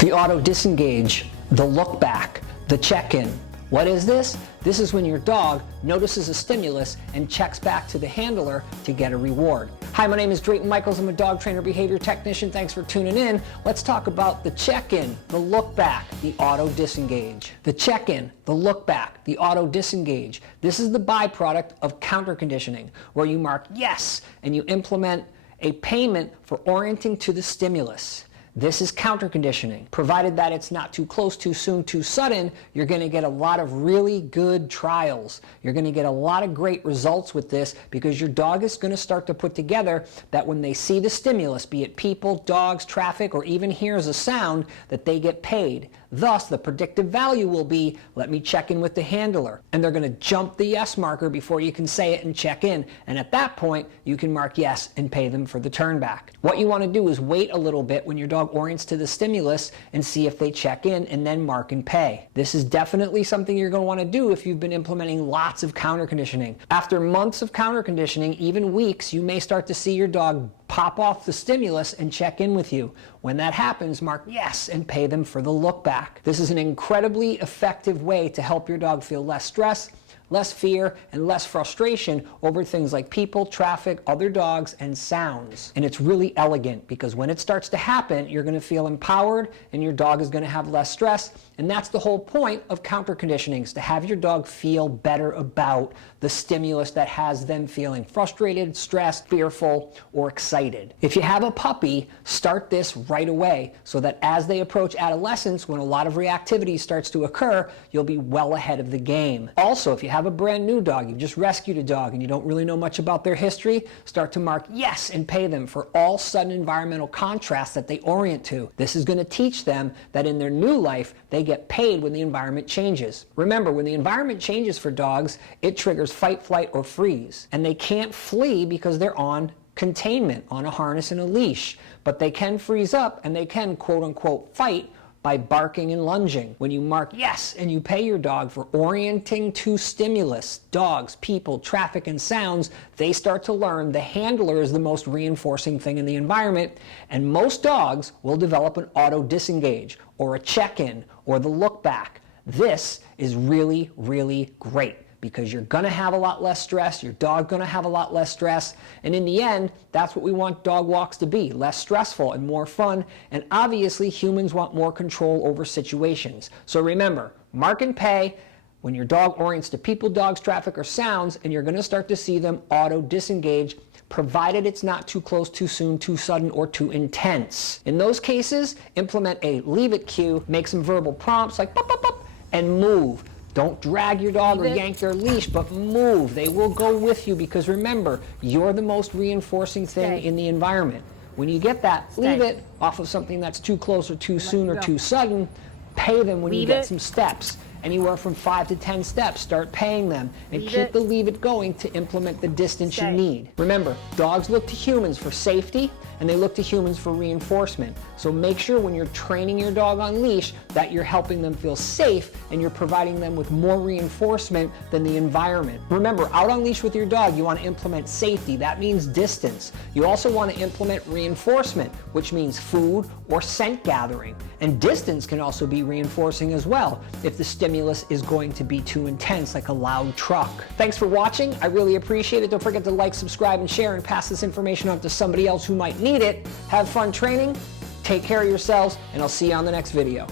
The auto disengage, the look back, the check-in. What is this? This is when your dog notices a stimulus and checks back to the handler to get a reward. Hi, my name is Drayton Michaels. I'm a dog trainer, behavior technician. Thanks for tuning in. Let's talk about the check-in, the look back, the auto disengage. The check-in, the look back, the auto disengage. This is the byproduct of counter conditioning, where you mark yes and you implement a payment for orienting to the stimulus. This is counter conditioning. Provided that it's not too close, too soon, too sudden, you're going to get a lot of really good trials. You're going to get a lot of great results with this because your dog is going to start to put together that when they see the stimulus, be it people, dogs, traffic, or even hears a sound, that they get paid. Thus, the predictive value will be, let me check in with the handler. And they're going to jump the yes marker before you can say it and check in. And at that point, you can mark yes and pay them for the turn back. What you want to do is wait a little bit when your dog orients to the stimulus and see if they check in and then mark and pay. This is definitely something you're going to want to do if you've been implementing lots of counter conditioning. After months of counter conditioning, even weeks, you may start to see your dog pop off the stimulus and check in with you. When that happens, mark yes and pay them for the look back. This is an incredibly effective way to help your dog feel less stress, less fear, and less frustration over things like people, traffic, other dogs, and sounds. And it's really elegant because when it starts to happen, you're going to feel empowered and your dog is going to have less stress. And that's the whole point of counter conditioning, is to have your dog feel better about the stimulus that has them feeling frustrated, stressed, fearful, or excited. If you have a puppy, start this right away so that as they approach adolescence, when a lot of reactivity starts to occur, you'll be well ahead of the game. Also, if you have a brand new dog, you've just rescued a dog and you don't really know much about their history, start to mark yes and pay them for all sudden environmental contrasts that they orient to. This is going to teach them that in their new life, they get paid when the environment changes. Remember, when the environment changes for dogs, it triggers fight, flight, or freeze. And they can't flee because they're on containment, on a harness and a leash. But they can freeze up and they can quote unquote fight by barking and lunging. When you mark yes and you pay your dog for orienting to stimulus, dogs, people, traffic, and sounds, they start to learn the handler is the most reinforcing thing in the environment, and most dogs will develop an auto disengage or a check-in or the look back. This is really, really great, because you're going to have a lot less stress, your dog's going to have a lot less stress, and in the end, that's what we want dog walks to be, less stressful and more fun, and obviously humans want more control over situations. So remember, mark and pay when your dog orients to people, dogs, traffic, or sounds, and you're going to start to see them auto-disengage, provided it's not too close, too soon, too sudden, or too intense. In those cases, implement a leave it cue, make some verbal prompts like pop, pop, pop, and move. Don't drag your dog or yank their leash, but move. They will go with you because remember, you're the most reinforcing thing in the environment. When you get that, leave it off of something that's too close or too soon or too sudden. Pay them when you get some steps. Anywhere from 5 to 10 steps, start paying them and keep the leave it going to implement the distance you need. Remember, dogs look to humans for safety and they look to humans for reinforcement. So make sure when you're training your dog on leash that you're helping them feel safe and you're providing them with more reinforcement than the environment. Remember, out on leash with your dog, you want to implement safety. That means distance. You also want to implement reinforcement, which means food or scent gathering. And distance can also be reinforcing as well if the stimulus is going to be too intense, like a loud truck. Thanks for watching. I really appreciate it. Don't forget to like, subscribe, and share, and pass this information on to somebody else who might need it. Have fun training, take care of yourselves, and I'll see you on the next video.